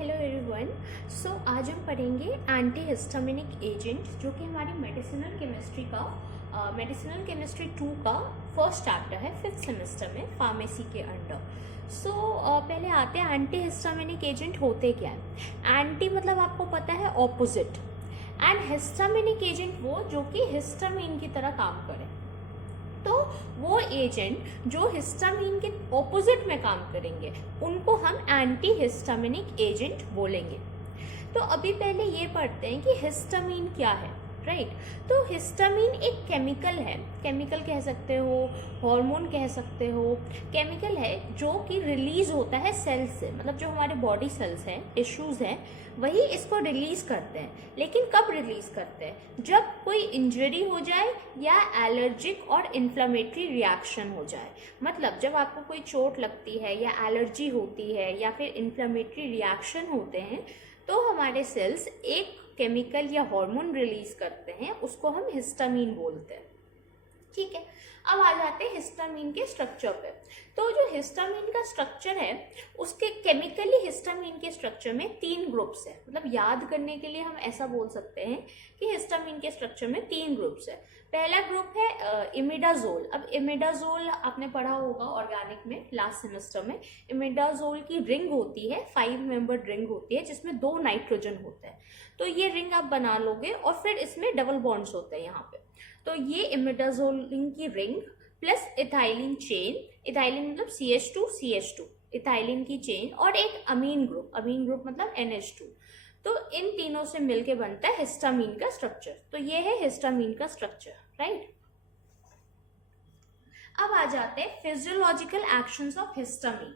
Hello everyone. सो आज हम पढ़ेंगे एंटी हिस्टामिनिक एजेंट जो कि हमारी मेडिसिनल केमिस्ट्री 2 का फर्स्ट चैप्टर है 5th सेमेस्टर में फार्मेसी के अंडर। सो पहले आते हैं एंटी हिस्टामिनिक एजेंट होते क्या है। एंटी मतलब आपको पता है ऑपोजिट, एंड हिस्टामिनिक एजेंट वो जो कि हिस्टामिन की तरह काम करे। तो वो एजेंट जो हिस्टामिन के ऑपोजिट में काम करेंगे उनको हम एंटी हिस्टामिनिक एजेंट बोलेंगे। तो अभी पहले ये पढ़ते हैं कि हिस्टामिन क्या है, राइट। तो हिस्टामिन एक केमिकल है, केमिकल कह सकते हो, हार्मोन कह सकते हो, केमिकल है जो कि रिलीज होता है सेल से, मतलब जो हमारे बॉडी सेल्स हैं, टिश्यूज हैं, वही इसको रिलीज करते हैं। लेकिन कब रिलीज करते हैं? जब कोई इंजरी हो जाए या एलर्जिक और इन्फ्लेमेटरी रिएक्शन हो जाए। मतलब जब आपको कोई चोट लगती है या एलर्जी होती है या फिर इन्फ्लेमेटरी रिएक्शन होते हैं तो हमारे सेल्स एक केमिकल या हार्मोन रिलीज करते हैं, उसको हम हिस्टामिन बोलते हैं। ठीक है, अब आ जाते हैं हिस्टामिन के स्ट्रक्चर पे। तो जो हिस्टामिन का स्ट्रक्चर है उसके केमिकली हिस्टामिन के स्ट्रक्चर में 3 ग्रुप्स है। मतलब याद करने के लिए हम ऐसा बोल सकते हैं कि हिस्टामिन के स्ट्रक्चर में 3 ग्रुप्स है। पहला ग्रुप है इमिडाजोल। अब इमिडाजोल आपने पढ़ा होगा ऑर्गेनिक में लास्ट सेमेस्टर में। इमिडाजोल की रिंग होती है, 5 मेंबर्ड रिंग होती है जिसमें 2 नाइट्रोजन होते हैं। तो ये रिंग आप बना लोगे और फिर इसमें डबल बॉन्ड्स होते हैं यहाँ पे। तो ये इमिडाजोलिन की ring plus ethylene chain, ethylene मतलब CH2 इथाइलिन की चेन और एक अमीन ग्रुप मतलब NH2। तो इन तीनों से मिलके बनता है हिस्टामिन का स्ट्रक्चर। तो ये है हिस्टामिन का स्ट्रक्चर, राइट। अब आ जाते हैं फिजियोलॉजिकल एक्शंस ऑफ हिस्टामिन।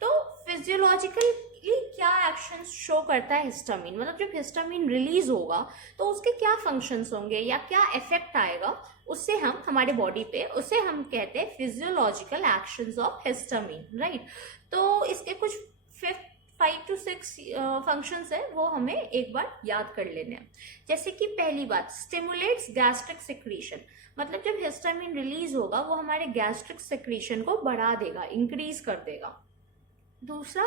तो फिजियोलॉजिकली क्या एक्शंस शो करता है हिस्टामिन, मतलब जब हिस्टामिन रिलीज होगा तो उसके क्या फंक्शंस होंगे या क्या इफेक्ट आएगा उससे हम हमारे बॉडी पे, उसे हम कहते हैं physiological actions of histamine, right. तो इसके कुछ 5 to 6 फंक्शंस है, वो हमें एक बार याद कर लेने हैं। जैसे कि पहली बात, स्टिमुलेट्स गैस्ट्रिक सिक्रीशन। मतलब जब हिस्टामिन रिलीज होगा वो हमारे गैस्ट्रिक सिक्रीशन को बढ़ा देगा, इंक्रीज कर देगा। दूसरा,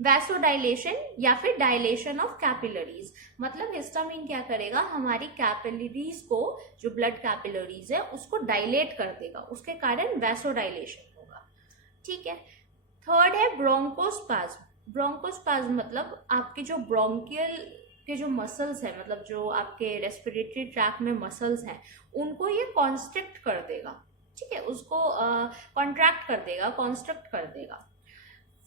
वैसोडाइलेशन या फिर डायलेशन ऑफ कैपिलरीज। मतलब हिस्टामिन क्या करेगा, हमारी कैपिलरीज को, जो ब्लड कैपिलरीज है उसको डायलेट कर देगा, उसके कारण वैसोडाइलेशन होगा। ठीक है। थर्ड है ब्रोंकोस्पाज्म। ब्रोंकोस्पाज्म मतलब आपके जो ब्रोंकियल के जो मसल्स हैं, मतलब जो आपके रेस्पिरेटरी ट्रैक में मसल्स हैं, उनको ये कॉन्स्ट्रिक्ट कर देगा। ठीक है, उसको कॉन्ट्रैक्ट कर देगा, कॉन्स्ट्रक्ट कर देगा।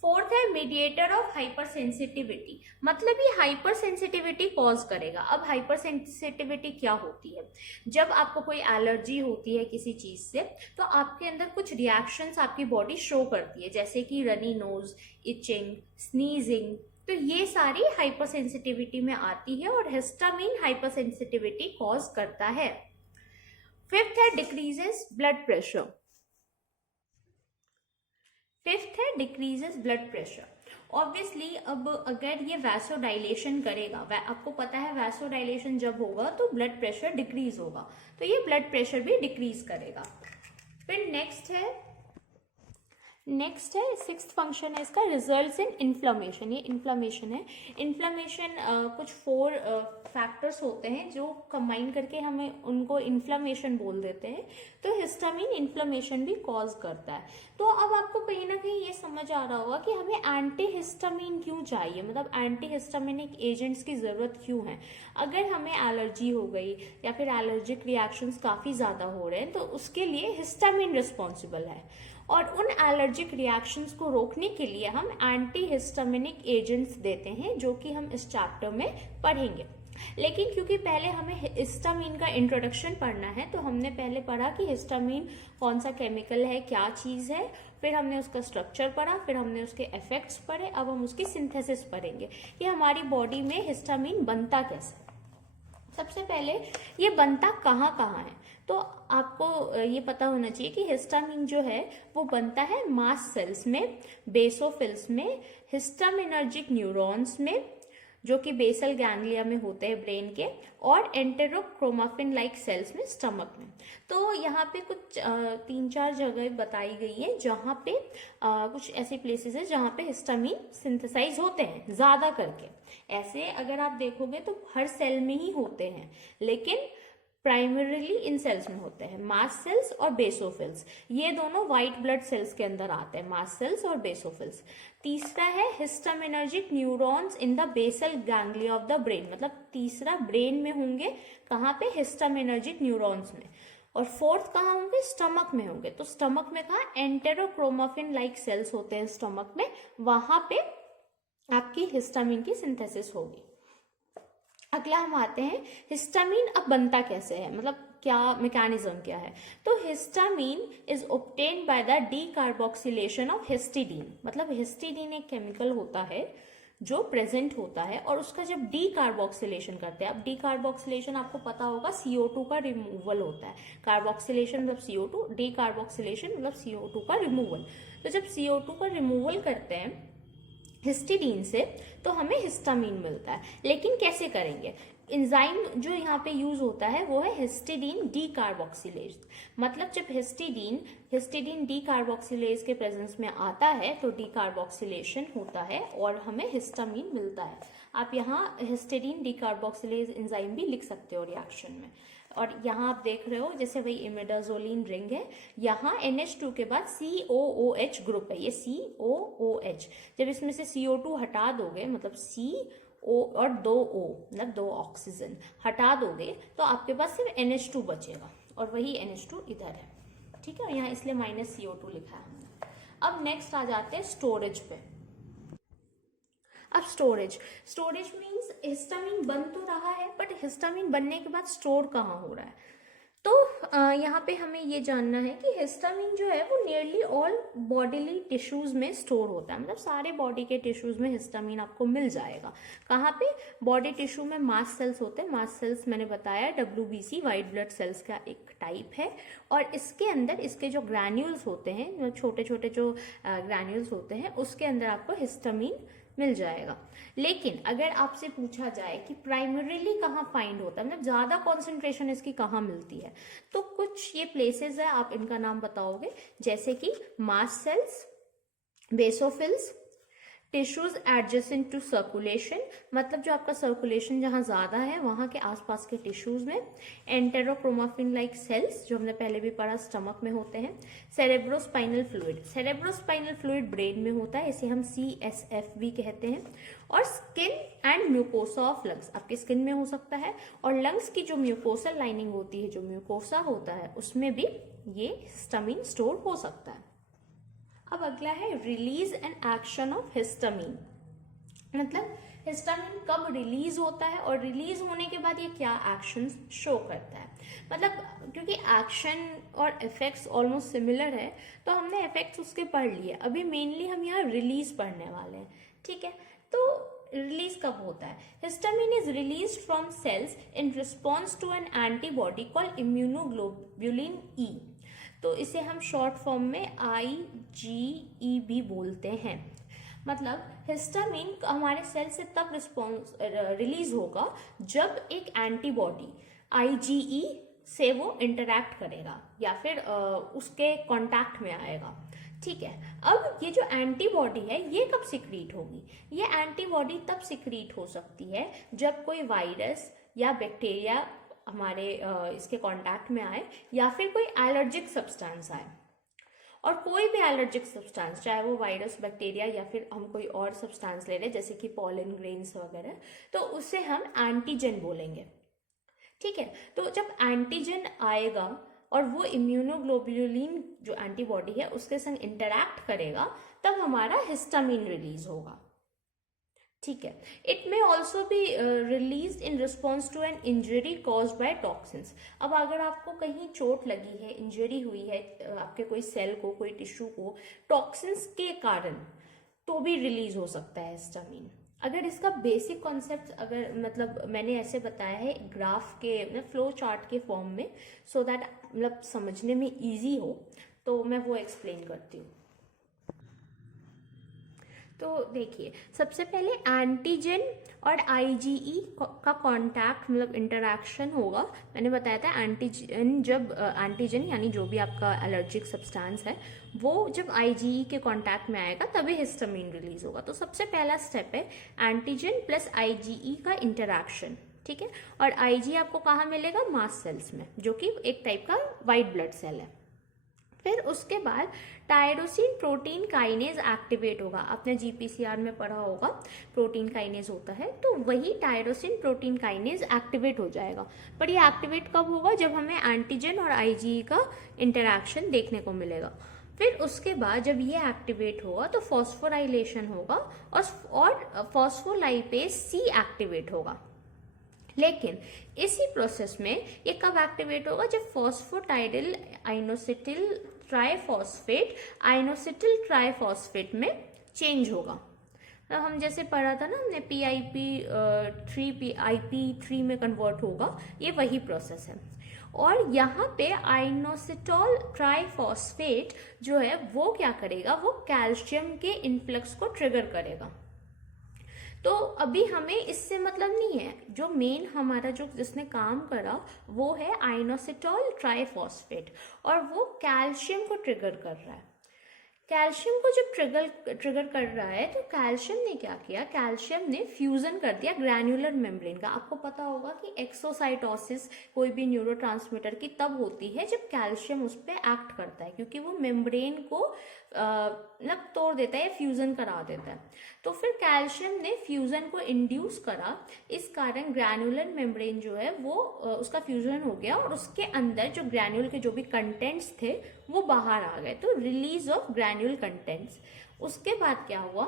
फोर्थ है मीडिएटर ऑफ हाइपर सेंसिटिविटी। मतलब ये हाइपर सेंसिटिविटी कॉज करेगा। अब हाइपर सेंसिटिविटी क्या होती है? जब आपको कोई एलर्जी होती है किसी चीज से तो आपके अंदर कुछ रिएक्शंस आपकी बॉडी शो करती है, जैसे कि रनी नोज, इचिंग, स्नीजिंग। तो ये सारी हाइपर सेंसिटिविटी में आती है और हिस्टामिन हाइपर सेंसिटिविटी कॉज करता है। फिफ्थ है डिक्रीजेस ब्लड प्रेशर। फिफ्थ है डिक्रीजेस ब्लड प्रेशर। ऑब्वियसली अब अगर ये वैसोडाइलेशन करेगा, आपको पता है वैसोडाइलेशन जब होगा तो ब्लड प्रेशर डिक्रीज होगा, तो ये ब्लड प्रेशर भी डिक्रीज करेगा। फिर नेक्स्ट है 6th फंक्शन है इसका, रिजल्ट्स इन इन्फ्लेमेशन। ये इन्फ्लेमेशन है। इन्फ्लेमेशन कुछ 4 फैक्टर्स होते हैं जो कंबाइन करके हमें उनको इन्फ्लेमेशन बोल देते हैं। तो हिस्टामिन इन्फ्लेमेशन भी कॉज करता है। तो अब आपको कहीं ना कहीं ये समझ आ रहा होगा कि हमें एंटी हिस्टामिन क्यों चाहिए, मतलब एंटी हिस्टामिनिक एजेंट्स की ज़रूरत क्यों है। अगर हमें एलर्जी हो गई या फिर एलर्जिक रिएक्शंस काफ़ी ज़्यादा हो रहे हैं तो उसके लिए हिस्टामिन रिस्पॉन्सिबल है। और उन एलर्जिक रिएक्शंस को रोकने के लिए हम एंटी हिस्टामिनिक एजेंट्स देते हैं, जो कि हम इस चैप्टर में पढ़ेंगे। लेकिन क्योंकि पहले हमें हिस्टामिन का इंट्रोडक्शन पढ़ना है तो हमने पहले पढ़ा कि हिस्टामिन कौन सा केमिकल है, क्या चीज़ है, फिर हमने उसका स्ट्रक्चर पढ़ा, फिर हमने उसके इफेक्ट्स पढ़े। अब हम उसकी सिंथेसिस पढ़ेंगे कि हमारी बॉडी में हिस्टामिन बनता कैसे। सबसे पहले ये बनता कहाँ कहाँ है, तो आपको ये पता होना चाहिए कि हिस्टामिन जो है वो बनता है मास्ट सेल्स में, बेसोफिल्स में, हिस्टामिनर्जिक न्यूरॉन्स में, जो कि बेसल गैंग्लिया में होते हैं ब्रेन के, और एंटेरोक्रोमाफिन लाइक सेल्स में स्टमक में। तो यहाँ पे कुछ 3-4 जगह बताई गई है जहाँ पे कुछ ऐसे प्लेसेस है जहाँ पे हिस्टामिन सिंथेसाइज होते हैं ज्यादा करके। ऐसे अगर आप देखोगे तो हर सेल में ही होते हैं, लेकिन प्राइमरीली इन सेल्स में होते हैं, मास्ट सेल्स और बेसोफिल्स। ये दोनों व्हाइट ब्लड सेल्स के अंदर आते हैं, मास्ट सेल्स और बेसोफिल्स। तीसरा है histaminergic neurons in the basal ganglia of the brain, मतलब तीसरा ब्रेन में होंगे, कहाँ पे, हिस्टामिनर्जिक न्यूरॉन्स में। और फोर्थ कहाँ होंगे, स्टमक में होंगे। तो स्टमक में कहाँ, एंटेरोक्रोमाफिन लाइक सेल्स होते हैं स्टमक में, वहां पे आपकी हिस्टामिन की सिंथेसिस होगी। अगला हम आते हैं हिस्टामिन अब बनता कैसे है, मतलब क्या मैकेनिज्म क्या है। तो histamine is obtained by the decarboxylation of histidine, मतलब हिस्टिडीन एक केमिकल होता है जो प्रेजेंट होता है, और उसका जब डीकार्बोक्सिलेशन करते हैं, अब डीकार्बोक्सिलेशन आपको पता होगा CO2 का रिमूवल होता है। कार्बोक्सिलेशन मतलब CO2, डीकार्बोक्सिलेशन मतलब CO2 का रिमूवल। तो जब CO2 का रिमूवल करते हैं हिस्टिडीन से, तो हमें हिस्टामिन मिलता है। लेकिन कैसे करेंगे, एंजाइम जो यहाँ पे यूज होता है वो है हिस्टिडीन डीकार्बोक्सिलेज। मतलब जब हिस्टिडीन डीकार्बोक्सिलेज के प्रेजेंस में आता है तो डीकार्बोक्सिलेशन होता है और हमें हिस्टामिन मिलता है। आप यहाँ हिस्टिडीन डीकार्बोक्सिलेज एंजाइम भी लिख सकते हो रिएक्शन में। और यहाँ आप देख रहे हो जैसे वही इमिडाजोलिन रिंग है, यहाँ NH2 के बाद COOH ग्रुप है, ये COOH। जब इसमें से CO2 हटा दोगे, मतलब CO और 2 O मतलब 2 ऑक्सीजन हटा दोगे, तो आपके पास सिर्फ NH2 बचेगा, और वही NH2 इधर है, ठीक है। यहाँ इसलिए -CO2 लिखा है हमने। अब नेक्स्ट आ जाते हैं स्टोरेज पे। अब स्टोरेज मीन्स हिस्टामिन बन तो रहा है, बट हिस्टामिन बनने के बाद स्टोर कहाँ हो रहा है। तो यहाँ पे हमें ये जानना है कि हिस्टामिन जो है वो नियरली ऑल बॉडीली टिश्यूज में स्टोर होता है, मतलब सारे बॉडी के टिश्यूज में हिस्टामिन आपको मिल जाएगा। कहाँ पे, बॉडी टिश्यू में मास्ट सेल्स होते हैं। मास्ट सेल्स मैंने बताया WBC व्हाइट ब्लड सेल्स का एक टाइप है, और इसके अंदर इसके जो ग्रैन्यूल्स होते हैं, छोटे छोटे जो ग्रैन्यूल्स होते हैं, उसके अंदर आपको हिस्टामिन मिल जाएगा। लेकिन अगर आपसे पूछा जाए कि प्राइमरीली कहाँ फाइंड होता है, मतलब ज्यादा कॉन्सेंट्रेशन इसकी कहाँ मिलती है, तो कुछ ये प्लेसेस है, आप इनका नाम बताओगे, जैसे कि mast cells, basophils, tissues adjacent to circulation, मतलब जो आपका सर्कुलेशन जहां ज्यादा है वहां के आसपास के टिश्यूज में, एंटेरोक्रोमाफिन लाइक सेल्स जो हमने पहले भी पढ़ा स्टमक में होते हैं, सेरेब्रोस्पाइनल फ्लूइड ब्रेन में होता है, इसे हम CSF भी कहते हैं, और skin and mucosa of lungs, आपके स्किन में हो सकता है, और लंग्स की जो म्यूकोसल लाइनिंग होती है, जो म्यूकोसा होता है, उसमें भी ये हिस्टामिन स्टोर हो सकता है। अब अगला है release and action of histamine, मतलब हिस्टामिन कब रिलीज होता है और रिलीज होने के बाद ये क्या एक्शन शो करता है। मतलब क्योंकि एक्शन और इफेक्ट्स ऑलमोस्ट सिमिलर है, तो हमने इफेक्ट्स उसके पढ़ लिए, अभी मेनली हम यहाँ रिलीज पढ़ने वाले हैं, ठीक है। तो रिलीज कब होता है, histamine is release from cells in response to an antibody called immunoglobulin E, तो इसे हम शॉर्ट फॉर्म में IgE भी बोलते हैं। मतलब हिस्टामिन हमारे सेल से तब रिस्पॉन्स रिलीज होगा जब एक एंटीबॉडी IgE से वो इंटरैक्ट करेगा या फिर उसके कांटेक्ट में आएगा, ठीक है। अब ये जो एंटीबॉडी है ये कब सिक्रीट होगी, ये एंटीबॉडी तब सिक्रीट हो सकती है जब कोई वायरस या बैक्टीरिया हमारे इसके कांटेक्ट में आए, या फिर कोई एलर्जिक सब्सटेंस आए। और कोई भी एलर्जिक सब्सटेंस, चाहे वो वायरस, बैक्टीरिया या फिर हम कोई और सब्सटेंस ले रहे हैं जैसे कि पॉलन ग्रेन्स वगैरह, तो उसे हम एंटीजन बोलेंगे, ठीक है। तो जब एंटीजन आएगा और वो इम्यूनोग्लोबुलिन जो एंटीबॉडी है उसके संग इंटरैक्ट करेगा, तब हमारा हिस्टामिन रिलीज होगा, ठीक है। It may also be release in response to an injury caused by toxins. अब अगर आपको कहीं चोट लगी है, इंजरी हुई है आपके कोई सेल को, कोई टिश्यू को, टॉक्सिन्स के कारण, तो भी रिलीज हो सकता है हिस्टामिन। अगर इसका बेसिक कॉन्सेप्ट अगर मतलब मैंने ऐसे बताया है ग्राफ के मतलब फ्लो चार्ट के फॉर्म में, सो दैट मतलब समझने में इजी हो, तो मैं वो एक्सप्लेन करती हूँ। तो देखिए, सबसे पहले एंटीजन और आईजीई का कांटेक्ट मतलब इंटरेक्शन होगा। मैंने बताया था एंटीजन जब एंटीजन यानी जो भी आपका एलर्जिक सब्सटेंस है वो जब आईजीई के कांटेक्ट में आएगा तभी हिस्टामिन रिलीज होगा। तो सबसे पहला स्टेप है एंटीजन प्लस आईजीई का इंटरेक्शन, ठीक है। और आईजी आपको कहाँ मिलेगा? मास्ट सेल्स में, जो कि एक टाइप का वाइट ब्लड सेल है। फिर उसके बाद टायरोसिन प्रोटीन काइनेज एक्टिवेट होगा। आपने जीपीसीआर में पढ़ा होगा प्रोटीन काइनेज होता है, तो वही टायरोसिन प्रोटीन काइनेज एक्टिवेट हो जाएगा। पर ये एक्टिवेट कब होगा? जब हमें एंटीजन और आईजीई का इंटरेक्शन देखने को मिलेगा। फिर उसके बाद जब ये एक्टिवेट होगा तो फॉस्फोराइलेशन होगा और फॉस्फोलाइपेज सी एक्टिवेट होगा। लेकिन इसी प्रोसेस में ये कब एक्टिवेट होगा? जब फॉस्फोटाइडिल आइनोसिटिल ट्राइफॉस्फेट में चेंज होगा। तो हम जैसे पढ़ा था ना हमने PIP3 में कन्वर्ट होगा, ये वही प्रोसेस है। और यहाँ पे आइनोसिटॉल ट्राइफॉस्फेट जो है वो क्या करेगा? वो कैल्शियम के इन्फ्लक्स को ट्रिगर करेगा। तो अभी हमें इससे मतलब नहीं है, जो मेन हमारा जो जिसने काम करा वो है आइनोसिटॉल ट्राइफॉस्फेट, और वो कैल्शियम को ट्रिगर कर रहा है। कैल्शियम को जब ट्रिगर कर रहा है तो कैल्शियम ने क्या किया? कैल्शियम ने फ्यूजन कर दिया ग्रैन्युलर मेम्ब्रेन का। आपको पता होगा कि एक्सोसाइटोसिस कोई भी न्यूरोट्रांसमीटर की तब होती है जब कैल्शियम उस पर एक्ट करता है, क्योंकि वो मेम्ब्रेन को मतलब तोड़ देता है, फ्यूजन करा देता है। तो फिर कैल्शियम ने फ्यूजन को इंड्यूस करा, इस कारण ग्रैन्युलर मेम्ब्रेन जो है वो उसका फ्यूजन हो गया और उसके अंदर जो ग्रैन्युल के जो भी कंटेंट्स थे वो बाहर आ गए। तो रिलीज ऑफ ग्रैन्युल कंटेंट्स। उसके बाद क्या हुआ?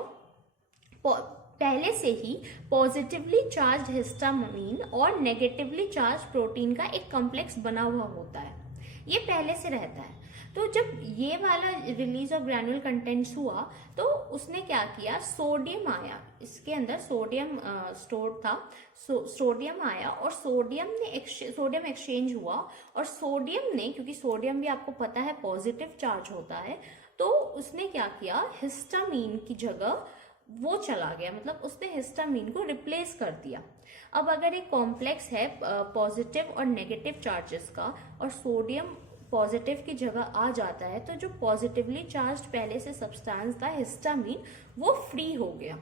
पहले से ही पॉजिटिवली चार्ज हिस्टामिन और नेगेटिवली चार्ज प्रोटीन का एक कॉम्प्लेक्स बना हुआ होता है, ये पहले से रहता है। तो जब ये वाला रिलीज ऑफ ग्रैन्युल कंटेंट्स हुआ तो उसने क्या किया? सोडियम आया, इसके अंदर सोडियम स्टोर था, सोडियम आया और सोडियम एक्सचेंज हुआ। और सोडियम ने, क्योंकि सोडियम भी आपको पता है पॉजिटिव चार्ज होता है, तो उसने क्या किया? हिस्टामिन की जगह वो चला गया, मतलब उसने हिस्टामिन को रिप्लेस कर दिया। अब अगर एक कॉम्प्लेक्स है पॉजिटिव और नेगेटिव चार्जेस का और सोडियम पॉजिटिव की जगह आ जाता है, तो जो पॉजिटिवली चार्ज पहले से सब्सटेंस था हिस्टामिन, वो फ्री हो गया।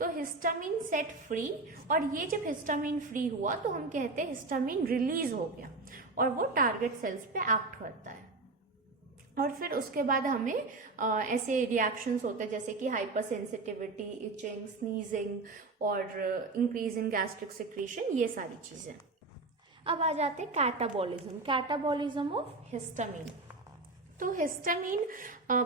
तो हिस्टामिन सेट फ्री, और ये जब हिस्टामिन फ्री हुआ तो हम कहते हैं हिस्टामिन रिलीज हो गया और वो टारगेट सेल्स पे एक्ट करता है। और फिर उसके बाद हमें ऐसे रिएक्शंस होते हैं जैसे कि हाइपर सेंसिटिविटी, इचिंग, स्नीजिंग और इंक्रीज इन गैस्ट्रिक सिक्रीशन, ये सारी चीजें। अब आ जाते हैं कैटाबॉलिज्म ऑफ हिस्टामिन। तो हिस्टामिन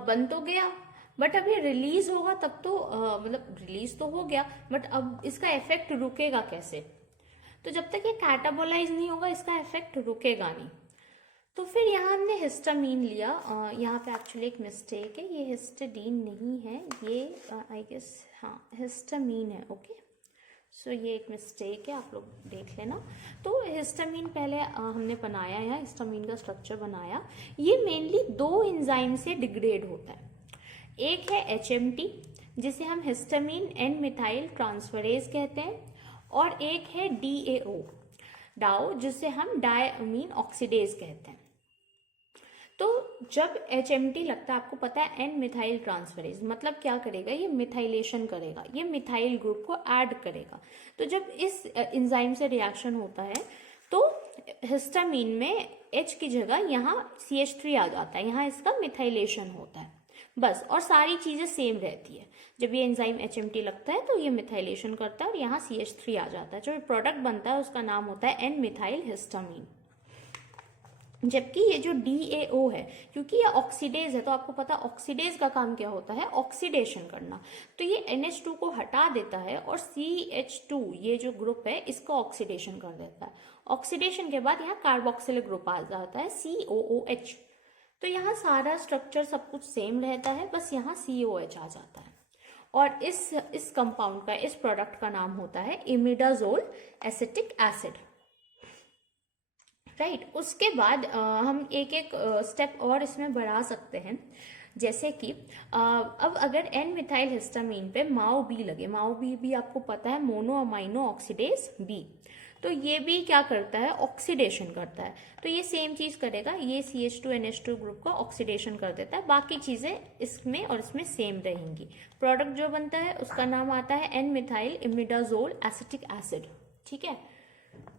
बन तो गया, बट अब ये रिलीज होगा तब तो मतलब रिलीज तो हो गया, बट अब इसका इफेक्ट रुकेगा कैसे? तो जब तक ये कैटाबोलाइज नहीं होगा इसका इफेक्ट रुकेगा नहीं। तो फिर यहाँ हमने हिस्टामिन लिया, यहाँ पे एक्चुअली एक मिस्टेक है, ये हिस्टाडीन नहीं है, ये आई गेस हाँ हिस्टामिन है। ओके, सो ये एक मिस्टेक है, आप लोग देख लेना। तो हिस्टामिन पहले हमने बनाया है, हिस्टामिन का स्ट्रक्चर बनाया। ये मेनली 2 एंजाइम से डिग्रेड होता है। एक है HMT जिसे हम हिस्टामिन एन मिथाइल ट्रांसफरेज कहते हैं, और एक है DAO जिसे हम डायमीन ऑक्सीडेज कहते हैं। तो जब HMT लगता है, आपको पता है एन मिथाइल ट्रांसफरेज मतलब क्या करेगा? ये मिथाइलेशन करेगा, ये मिथाइल ग्रुप को ऐड करेगा। तो जब इस एंजाइम से रिएक्शन होता है तो हिस्टामिन में H की जगह यहाँ CH3 आ जाता है, यहाँ इसका मिथाइलेशन होता है बस, और सारी चीजें सेम रहती है। जब ये एंजाइम HMT लगता है तो ये मिथाइलेशन करता है और यहाँ CH3 आ जाता है। जो प्रोडक्ट बनता है उसका नाम होता है एन मिथाइल हिस्टामिन। जबकि ये जो DAO है, क्योंकि ये ऑक्सीडेज है, तो आपको पता ऑक्सीडेज का काम क्या होता है? ऑक्सीडेशन करना। तो ये NH2 को हटा देता है और CH2 ये जो ग्रुप है इसका ऑक्सीडेशन कर देता है। ऑक्सीडेशन के बाद यहाँ कार्बोक्सिलिक ग्रुप आ जाता है COOH। तो यहाँ सारा स्ट्रक्चर सब कुछ सेम रहता है, बस यहाँ COH आ जाता है। और इस कंपाउंड का, इस प्रोडक्ट का नाम होता है इमिडाजोल एसिटिक एसिड, राइट। उसके बाद हम एक एक स्टेप और इसमें बढ़ा सकते हैं। जैसे कि अब अगर एन मिथाइल हिस्टामीन पे माओ बी लगे, माओ बी भी आपको पता है मोनो अमाइनो ऑक्सीडेज बी, तो ये भी क्या करता है, ऑक्सीडेशन करता है। तो ये सेम चीज करेगा, ये CH2NH2 ग्रुप को ऑक्सीडेशन कर देता है, बाकी चीजें इसमें और इसमें सेम रहेंगी। प्रोडक्ट जो बनता है उसका नाम आता है N methyl imidazole acetic acid, ठीक है।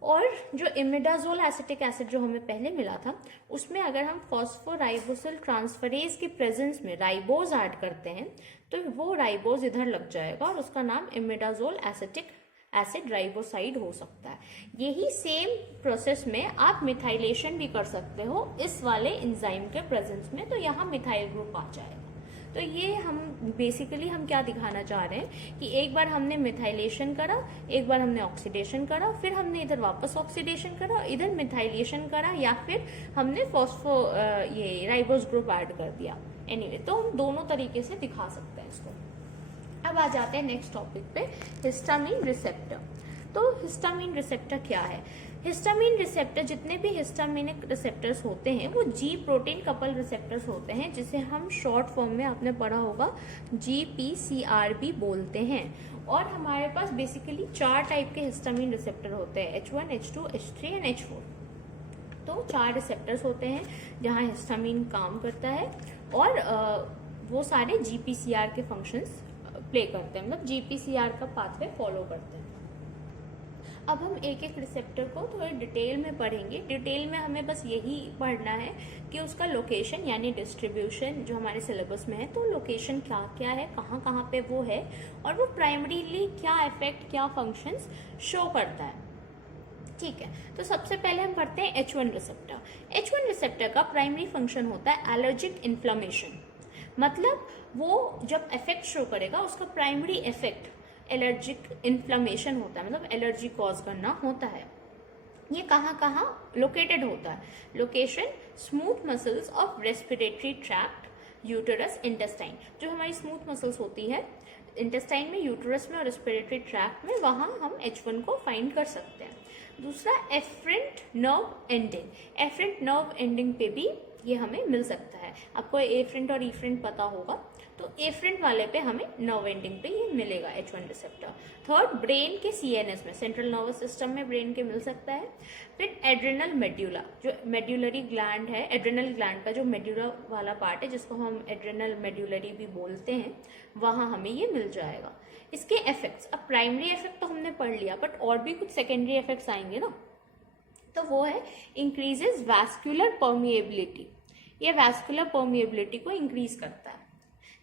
और जो इमिडाजोल एसिटिक एसिड जो हमें पहले मिला था, उसमें अगर हम फॉस्फोराइबोसिल ट्रांसफरेज के प्रेजेंस में राइबोज ऐड करते हैं तो वो राइबोज इधर लग जाएगा और उसका नाम इमिडाजोल एसिटिक एसिड राइबोसाइड हो सकता है। यही सेम प्रोसेस में आप मिथाइलेशन भी कर सकते हो इस वाले एंजाइम के प्रेजेंस में, तो यहाँ मिथाइल ग्रुप आ जाएगा। तो ये हम बेसिकली हम क्या दिखाना चाह रहे हैं कि एक बार हमने मिथाइलेशन करा, एक बार हमने ऑक्सीडेशन करा, फिर हमने इधर वापस ऑक्सीडेशन करा, इधर मिथाइलेशन करा, या फिर हमने ये राइबोस ग्रुप ऐड कर दिया। एनीवे, तो हम दोनों तरीके से दिखा सकते हैं इसको। अब आ जाते हैं नेक्स्ट टॉपिक पे, हिस्टामिन रिसेप्टर। तो हिस्टामिन रिसेप्टर क्या है? हिस्टामिन रिसेप्टर, जितने भी हिस्टामिनिक रिसेप्टर्स होते हैं वो जी प्रोटीन कपल रिसेप्टर्स होते हैं, जिसे हम शॉर्ट फॉर्म में आपने पढ़ा होगा GPCRP बोलते हैं। और हमारे पास बेसिकली 4 टाइप के हिस्टामिन रिसेप्टर होते हैं, H1, H2, H3 and H4। तो 4 रिसेप्टर्स होते हैं जहाँ हिस्टामिन काम करता है, और वो सारे GPCR के फंक्शंस प्ले करते हैं, मतलब GPCR का पाथवे फॉलो करते हैं। अब हम एक एक रिसेप्टर को थोड़े डिटेल में पढ़ेंगे। डिटेल में हमें बस यही पढ़ना है कि उसका लोकेशन यानी डिस्ट्रीब्यूशन जो हमारे सिलेबस में है, तो लोकेशन क्या क्या है, कहाँ कहाँ पे वो है, और वो प्राइमरीली क्या इफेक्ट, क्या फंक्शंस शो करता है, ठीक है। तो सबसे पहले हम पढ़ते हैं H1 रिसेप्टर। H1 रिसेप्टर का प्राइमरी फंक्शन होता है एलर्जिक इन्फ्लेमेशन, मतलब वो जब इफेक्ट शो करेगा उसका प्राइमरी इफेक्ट एलर्जिक इन्फ्लेमेशन होता है, मतलब एलर्जी कॉज करना होता है। ये कहाँ कहाँ लोकेटेड होता है? Location smooth muscles of respiratory tract, uterus, intestine. जो हमारी स्मूथ मसल्स होती है इंटेस्टाइन में, यूटेरस में और रेस्पिरेटरी ट्रैक्ट में, वहाँ हम H1 को फाइंड कर सकते हैं। दूसरा efferent nerve ending, efferent nerve ending पे भी ये हमें मिल सकता है। आपको एफरेंट और ईफरेंट पता होगा, तो एफरेंट वाले पे हमें नर्व एंडिंग पे ये मिलेगा H1 रिसेप्टर। थर्ड, ब्रेन के CNS में, सेंट्रल नर्वस सिस्टम में ब्रेन के मिल सकता है। फिर एड्रेनल मेड्यूला, जो मेड्यूलरी ग्लैंड है, एड्रेनल ग्लैंड का जो मेड्यूला वाला पार्ट है जिसको हम एड्रेनल मेड्यूलरी भी बोलते हैं, वहाँ हमें ये मिल जाएगा। इसके इफेक्ट्स, अब प्राइमरी इफेक्ट तो हमने पढ़ लिया, बट और भी कुछ सेकेंडरी इफेक्ट्स आएंगे ना, तो वो है इंक्रीजेस वैस्कुलर परमिएबिलिटी। ये वैस्कुलर परमिएबिलिटी को इंक्रीज करता है,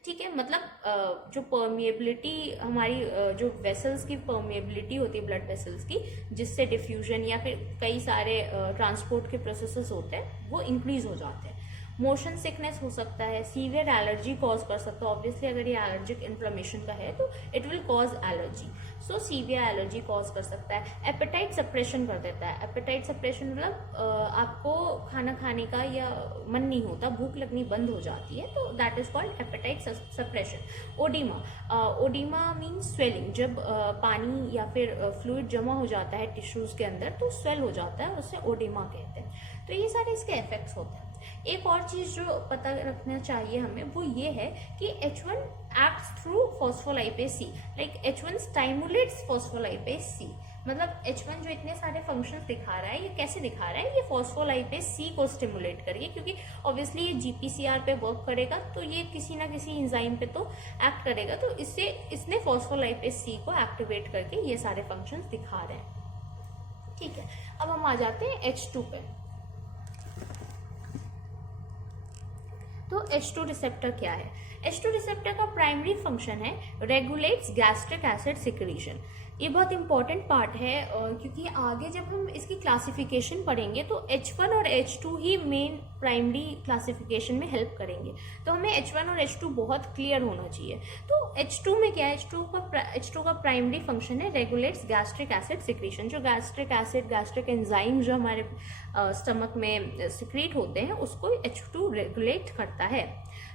ठीक है। मतलब जो परमिएबिलिटी हमारी जो वेसल्स की परमिएबिलिटी होती है, ब्लड वेसल्स की, जिससे डिफ्यूजन या फिर कई सारे ट्रांसपोर्ट के प्रोसेसेस होते हैं, वो इंक्रीज हो जाते हैं। मोशन सिकनेस हो सकता है, सीवियर एलर्जी कॉज कर सकता है। ऑब्वियसली अगर ये एलर्जिक इन्फ्लेमेशन का है तो it will cause allergy, so severe allergy cause कर सकता है। एपेटाइट सप्रेशन कर देता है। एपेटाइट सप्रेशन मतलब आपको खाना खाने का या मन नहीं होता, भूख लगनी बंद हो जाती है, तो that is called appetite suppression. Oedema, oedema means swelling, जब पानी या फिर फ्लूइड जमा हो जाता है टिश्यूज के अंदर तो स्वेल हो जाता है, उससे ओडिमा कहते हैं। तो ये सारे इसके इफेक्ट्स होते हैं। एक और चीज जो पता रखना चाहिए हमें, वो ये है कि H1 acts through phospholipase C, like H1 stimulates phospholipase C। मतलब H1 जो इतने सारे फंक्शंस दिखा रहा है, ये कैसे दिखा रहा है? ये phospholipase C को स्टिमुलेट करिए, क्योंकि ऑब्वियसली ये GPCR पे वर्क करेगा, तो ये किसी ना किसी एंजाइम पे तो एक्ट करेगा, तो इसने phospholipase C को एक्टिवेट करके ये सारे फंक्शंस दिखा रहे हैं, ठीक है। अब हम आ जाते हैं H2 पे। तो H2 रिसेप्टर क्या है? H2 रिसेप्टर का प्राइमरी फंक्शन है रेगुलेट्स गैस्ट्रिक एसिड सिक्रीशन। ये बहुत इंपॉर्टेंट पार्ट है, क्योंकि आगे जब हम इसकी क्लासिफिकेशन पढ़ेंगे तो H1 और H2 ही मेन प्राइमरी क्लासिफिकेशन में हेल्प करेंगे, तो हमें H1 और H2 बहुत क्लियर होना चाहिए। तो H2 में क्या है? H2 का प्राइमरी फंक्शन है रेगुलेट्स गैस्ट्रिक एसिड सिक्रीशन। जो गैस्ट्रिक एसिड, गैस्ट्रिक एंजाइम जो हमारे स्टमक में सिक्रीट होते हैं, उसको H2 रेगुलेट करता है।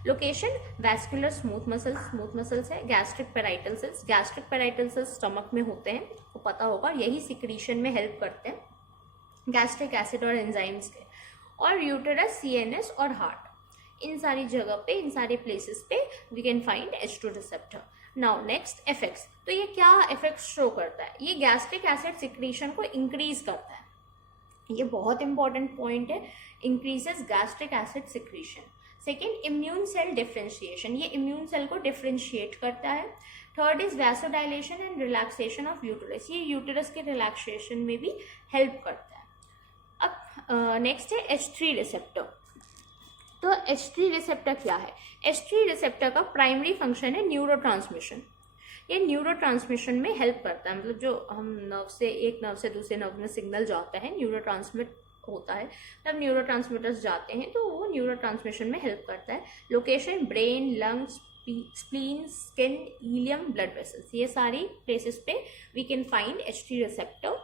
लोकेशन वैस्कुलर स्मूथ मसल्स है। Gastric parietal cells, gastric parietal cells stomach में होते हैं, आपको पता होगा, यही सिक्रीशन में हेल्प करते हैं गैस्ट्रिक एसिड और एंजाइम्स के। और यूटेरस, CNS और हार्ट, इन सारी जगह पे, इन सारे प्लेसेस पे we can find H2 receptor. Now next effects. तो ये क्या इफेक्ट शो करता है? ये गैस्ट्रिक एसिड सिक्रीशन को इंक्रीज करता है, ये बहुत इंपॉर्टेंट पॉइंट है, increases gastric acid secretion. Second, immune cell differentiation, ये इम्यून सेल को डिफ्रेंशिएट करता है। Third is vasodilation and relaxation of uterus, ये यूटेरस के रिलैक्सेशन में भी हेल्प करता है। अब नेक्स्ट है H3 रिसेप्टर। तो H3 रिसेप्टर क्या है? H3 रिसेप्टर का प्राइमरी फंक्शन है न्यूरोट्रांसमिशन, ये न्यूरोट्रांसमिशन में हेल्प करता है, मतलब जो हम नर्व से, एक नर्व से दूसरे नर्व में सिग्नल जाता है, न्यूरोट्रांसमिट होता है, तब न्यूरोट्रांसमीटर्स जाते हैं तो वो न्यूरोट्रांसमिशन में हेल्प करता है। Location brain, lungs, spleen, skin, ileum, blood vessels, ये सारी प्लेसेस पे we can find H3 receptor.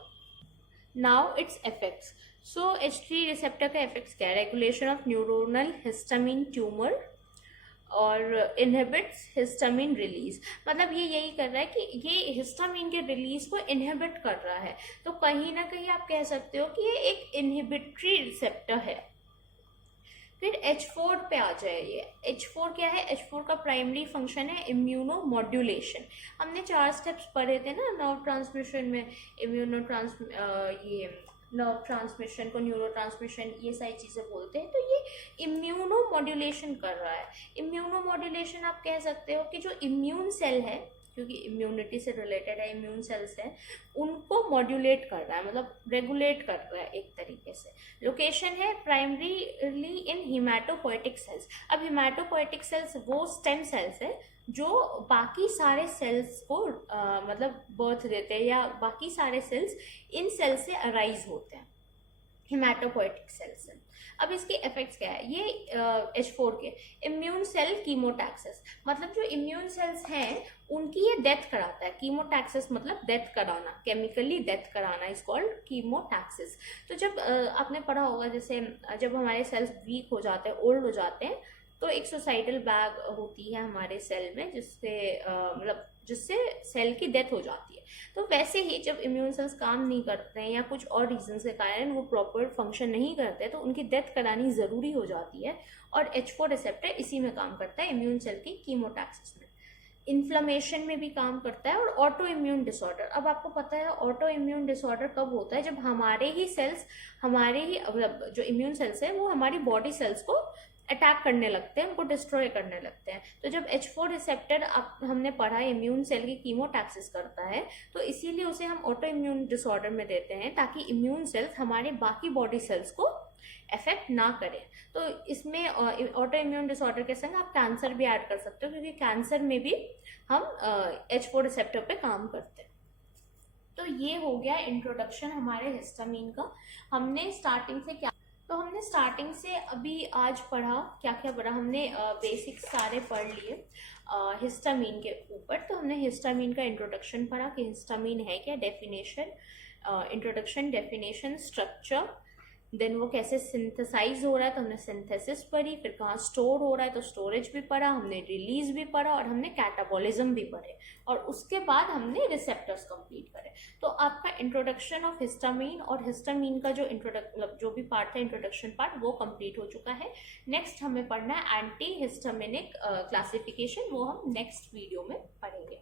Now its effects. So H3 receptor का इफेक्ट्स क्या है? Regulation of neuronal histamine tumour और इनहिबिट्स हिस्टामिन रिलीज, मतलब ये यही कर रहा है कि ये हिस्टामिन के रिलीज को इनहिबिट कर रहा है। तो कहीं ना कहीं आप कह सकते हो कि ये एक इनहिबिटरी रिसेप्टर है। फिर H4 पे आ जाए, ये H4 क्या है? H4 का प्राइमरी फंक्शन है इम्यूनो मॉड्यूलेशन। हमने 4 स्टेप्स पढ़े थे ना नर्व ट्रांसमिशन में, ये नर्व ट्रांसमिशन को न्यूरो ट्रांसमिशन, ये सारी चीज़ें बोलते हैं। तो ये इम्यूनो मॉड्यूलेशन कर रहा है। इम्यूनो मॉड्यूलेशन आप कह सकते हो कि जो इम्यून सेल है, क्योंकि इम्यूनिटी से रिलेटेड है, इम्यून सेल्स है, उनको मॉड्यूलेट कर रहा है, मतलब रेगुलेट कर रहा है एक तरीके से। लोकेशन है प्राइमरीली इन हिमैटोपोएटिक सेल्स। अब हिमैटोपोएटिक सेल्स वो स्टेम सेल्स है जो बाकी सारे सेल्स को मतलब बर्थ देते हैं, या बाकी सारे सेल्स इन सेल से अराइज होते हैं, हिमैटोपोएटिक सेल्स से। अब इसके इफेक्ट्स क्या है? ये H4 के इम्यून सेल कीमोटैक्सिस, मतलब जो इम्यून सेल्स हैं उनकी ये डेथ कराता है। कीमोटैक्सिस मतलब डेथ कराना, केमिकली डेथ कराना इज कॉल्ड कीमोटैक्सिस। तो जब आपने पढ़ा होगा, जैसे जब हमारे सेल्स वीक हो जाते हैं, ओल्ड हो जाते हैं, तो एक सोसाइटल बैग होती है हमारे सेल में जिससे सेल की डेथ हो जाती है। तो वैसे ही जब इम्यून सेल्स काम नहीं करते हैं या कुछ और रीजन के कारण वो प्रॉपर फंक्शन नहीं करते, तो उनकी डेथ करानी ज़रूरी हो जाती है, और H4 रिसेप्टर इसी में काम करता है, इम्यून सेल की कीमोटैक्सिस में। इन्फ्लेमेशन में भी काम करता है, और ऑटो इम्यून डिसऑर्डर। अब आपको पता है ऑटो इम्यून डिसऑर्डर कब होता है? जब हमारे ही सेल्स, मतलब जो इम्यून सेल्स है वो हमारी बॉडी सेल्स को अटैक करने लगते हैं, उनको डिस्ट्रॉय करने लगते हैं। तो जब H4 रिसेप्टर हमने पढ़ा इम्यून सेल की कीमोटैक्सिस करता है, तो इसीलिए उसे हम ऑटो इम्यून डिसऑर्डर में देते हैं, ताकि इम्यून सेल्स हमारे बाकी बॉडी सेल्स को इफेक्ट ना करें। तो इसमें ऑटो इम्यून डिसऑर्डर के संग आप कैंसर भी ऐड कर सकते हो, क्योंकि कैंसर में भी हम H4 रिसेप्टर पे काम करते हैं। तो ये हो गया इंट्रोडक्शन हमारे हिस्टामिन का। हमने स्टार्टिंग से अभी आज पढ़ा, क्या क्या पढ़ा हमने? बेसिक्स सारे पढ़ लिए हिस्टामिन के ऊपर। तो हमने हिस्टामिन का इंट्रोडक्शन पढ़ा कि हिस्टामिन है क्या, definition, introduction, definition, structure, then वो कैसे सिंथेसाइज हो रहा है तो हमने सिंथेसिस पढ़ी, फिर कहाँ स्टोर हो रहा है तो स्टोरेज भी पढ़ा, हमने रिलीज भी पढ़ा, और हमने कैटाबॉलिज्म भी पढ़े, और उसके बाद हमने रिसेप्टर्स कंप्लीट करे। तो आपका इंट्रोडक्शन ऑफ हिस्टामिन और हिस्टामिन का जो मतलब जो भी पार्ट था इंट्रोडक्शन पार्ट, वो कंप्लीट हो चुका है। नेक्स्ट हमें पढ़ना है एंटी हिस्टामिनिक क्लासिफिकेशन, वो हम नेक्स्ट वीडियो में पढ़ेंगे।